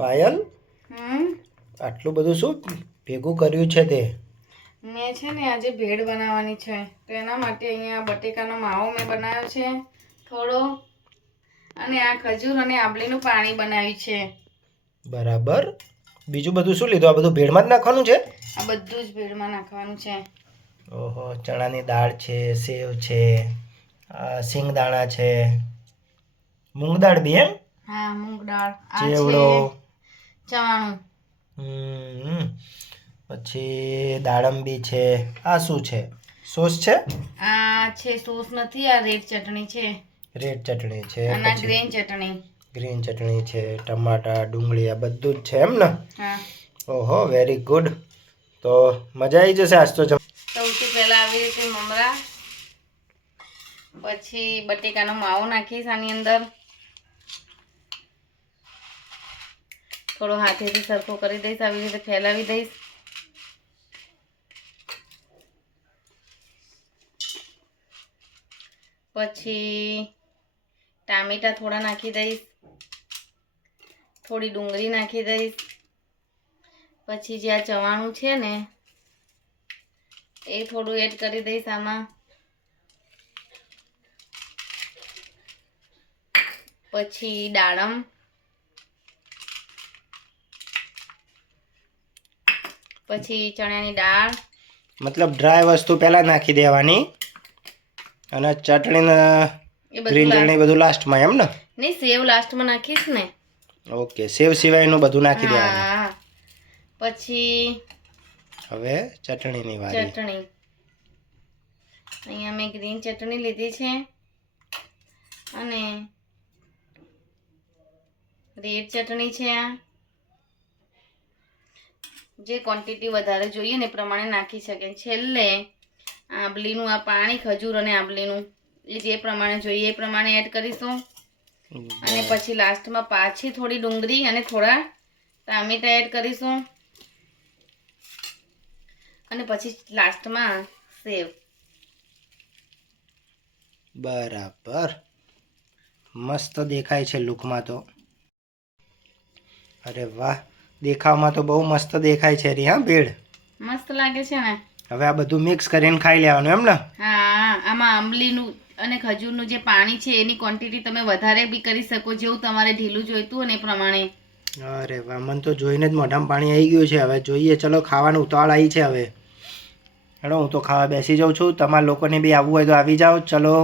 પાયલ આટલું બધું શું ભેગું કર્યું છે તે? મેં છે ને આજે ભેળ બનાવવાની છે તો એના માટે અહીંયા બટેકાનો માવો મેં બનાવ્યો છે થોડો, અને આ ખજૂર અને આંબલીનું પાણી બનાવ્યું છે. બરાબર. બીજું બધું શું લીધું? આ બધું ભેળમાં જ નાખવાનું છે? આ બધું જ ભેળમાં નાખવાનું છે. ઓહો, ચણાની દાળ છે, સેવ છે, સિંગદાણા છે, મૂંગ દાળ બી એમ? હા, મૂંગ દાળ, આ ચેવડો, છે ચવાણું, પછી દાડમ છે. આ શું છે? સોસ છે? આ છે સોસ નથી, આ રેડ ચટણી છે. રેડ ચટણી છે, અને ગ્રીન ચટણી. ગ્રીન ચટણી છે, ટમાટા, ડુંગળી આ બધું જ છે એમ ને? હા. ઓહો, વેરી ગુડ. તો મજા આવી જશે આજ તો. સૌથી પહેલા આવી રીતે મમરા, પછી બટેકાનો માવો નાખીશ આની અંદર, થોડો હાથેથી સરખો કરી દઈશ, આવી રીતે ફેલાવી દઈશ. પછી ટામેટા થોડા નાખી દઈશ, થોડી ડુંગળી નાખી દઈશ, પછી જે આ ચવાણું છે ને એ થોડું એડ કરી દઈશ આમાં, પછી દાડમ, પછી ચણાની દાળ. મતલબ ડ્રાય વસ્તુ પહેલા નાખી દેવાની અને ચટણી ગ્રીન ચટણી બધું લાસ્ટમાં એમ ને? નહીં, સેવ લાસ્ટમાં નાખીશ ને. ઓકે, સેવ સિવાયનું બધું નાખી દેવાનું. પછી હવે ચટણીની વારી. ચટણી અહીંયા મેં ગ્રીન ચટણી લીધી છે અને રેડ ચટણી છે. આ જે ક્વોન્ટિટી વધારે જોઈએ ને એ પ્રમાણે નાખી શકે. છેલ્લે આંબલીનું આ પાણી, ખજૂર અને આંબલીનું એ જે પ્રમાણે જોઈએ એ પ્રમાણે એડ કરીશું. અને પછી લાસ્ટમાં પાછી થોડી ડુંગળી અને થોડા ટામેટા એડ કરીશું, અને પછી લાસ્ટમાં સેવ. બરાબર, મસ્ત દેખાય છે લુકમાં તો. અરે વાહ, દેખાવમાં તો બહુ મસ્ત દેખાય છે રી. હા, ભેળ મસ્ત લાગે છે ને. હવે આ બધું મિક્સ કરીને ખાઈ લેવાનું એમ ને? હા, આમાં આંબલીનું અને ખજૂરનું જે પાણી છે એની ક્વોન્ટિટી તમે વધારે બી કરી શકો, જેવું તમારે ઢીલું જોઈતું હોય ને એ પ્રમાણે. અરે વાહ, મને તો જોઈને જ મોઢામાં પાણી આવી ગયું છે. હવે જોઈએ, ચલો ખાવાનું ઉતાવળ આવી છે હવે. હેડો, હું તો ખાવા બેસી જાઉં છું. તમારા લોકોને બી આવવું હોય તો આવી જાઓ. ચલો.